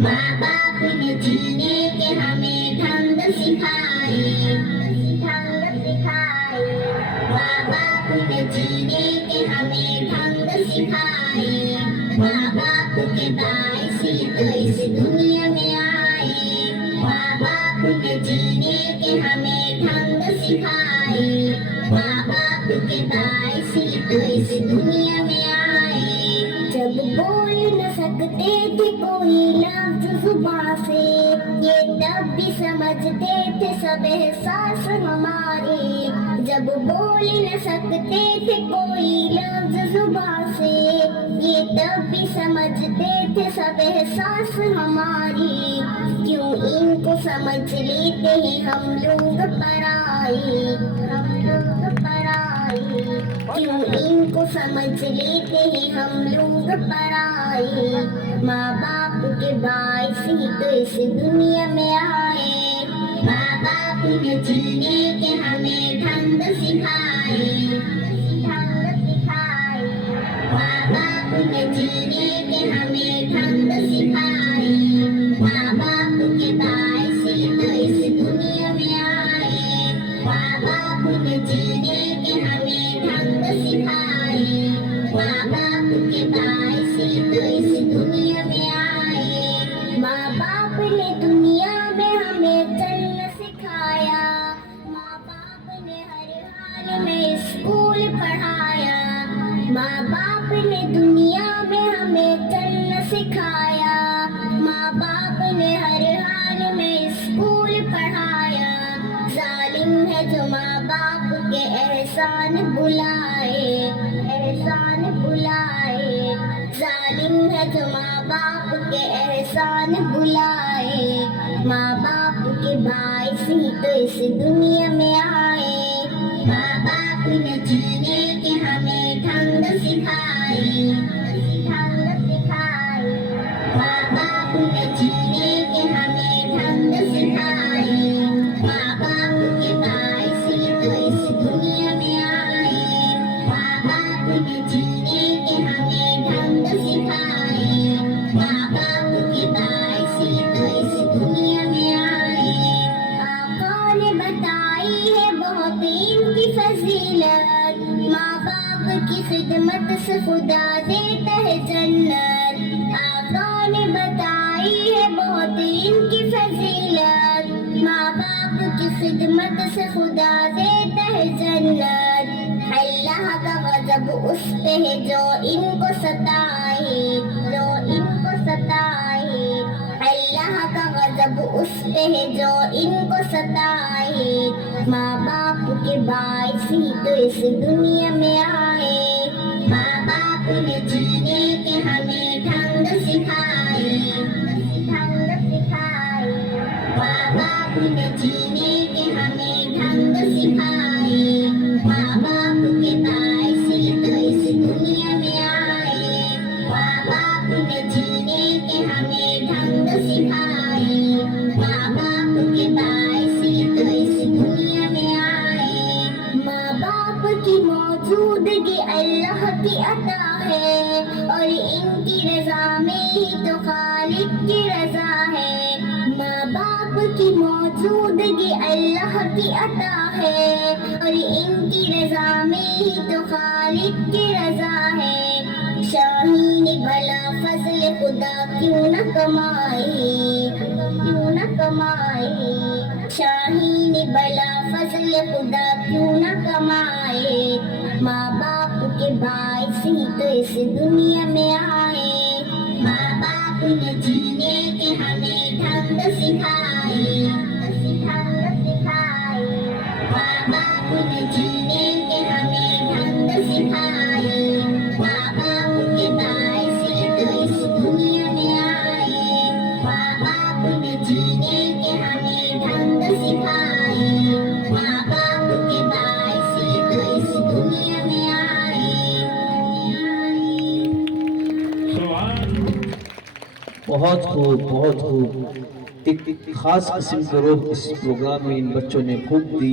माँ बाप ने जीने के हमें ढंग सिखाए, ढंग सिखाए। माँ बाप ने जीने के हमें ढंग सिखाए, माँ बाप के बायस ही तो इस दुनिया में आए। माँ बाप ने जीने के हमें ढंग सिखाए, माँ बाप के बायस ही तो इस दुनिया में आए। जब बोल न सकते थे कोई लफ्ज जुबां से, ये तब भी समझते थे सब एहसास हमारे। जब बोल न सकते थे कोई लफ्ज जुबां से, ये तब भी समझते थे सब एहसास हमारे। क्यों इनको समझ लेते हैं हम लोग पराए, हम लोग पराए। क्यों इनको समझ लेते हैं हम लोग पराए। माँ बाप के बायस ही तो इस दुनिया में आए। माँ बाप ने जीने के हमें ढंग सिखाए, ढंग सिखाए। माँ बाप ने जीने के हमें ढंग सिखाए, माँ बाप के बायस ही तो इस दुनिया में आए। माँ बाप ने जीने के हमें ढंग सिखाए, माँ बाप के बायस ही तो इस दुनिया में आए। माँ बाप ने दुनिया में हमें चलना सिखाया, माँ बाप ने हर हाल में स्कूल पढ़ाया। माँ बाप ने दुनिया में हमें चलना सिखाया, माँ बाप ने हर हाल में स्कूल पढ़ाया। जालिम है जो माँ बाप के एहसान बुलाए, एहसान बुलाए। जालिम है जो माँ बाप के एहसान बुलाए। माँ बाप के बायस ही तो इस दुनिया में आए। माँ बाप ने जीने के हमें ढंग सिखाए, ढंग सिखाए। माँ बाप ने जीने के हमें ढंग सिखाए, माँ बाप के बायस ही तो इस दुनिया में आए। माँ बाप ने जीने के हमें ढंग सिखाए, माँ बाप के बायस ही तो इस दुनिया में आए। आका ने बताई है बहुत इनकी फजीलत, माँ बाप की खिदमत से खुदा देता है जन्नत। आका ने बताई है बहुत इनकी फजीलत, माँ बाप की खिदमत से खुदा देता है जन्नत। अल्लाह का गज़ब उस पे है जो इनको सताए, जो इनको सताए। अल्लाह का गज़ब उस पे है जो इनको सताए। माँ बाप के बायस ही तो इस दुनिया में आए। माँ बाप ने जीने के हमें ढंग सिखाए, ढंग सिखाए। माँ बाप ने जीने के हमें ढंग सिखाए, माँ बाप के बायस ही तो इस दुनिया में आए। माँ बाप ने जीने के हमें ढंग सिखाए, माँ बाप के बायस ही तो इस दुनिया में आए। माँ बाप की मौजूदगी अल्लाह की अता है, और इनकी रजा में ही तो खालिक की रजा है। माँ बाप की मौजूदगी अल्लाह की अता है, और इनकी रजा में ही तो खालिक की रजा है। शाहीन भला फजल खुदा क्यों न कमाए, क्यों न कमाए। शाहीन भला फजल खुदा क्यों न कमाए। माँ बाप के बायस ही तो इस दुनिया में आए। माँ बाप ने जीने के हमें ढंग सिखाए, ढंग सिखाए। माँ बाप ने जीने के हमें ढंग सिखाए, माँ बाप के बायस ही तो इस दुनिया में आए। माँ बाप ने जीने के हमें ढंग सिखाए, माँ बाप के बायस ही तो इस दुनिया में आए। बहुत खूब, बहुत खूब। एक खास किस्म की रूह इस प्रोग्राम में इन बच्चों ने खूब दी।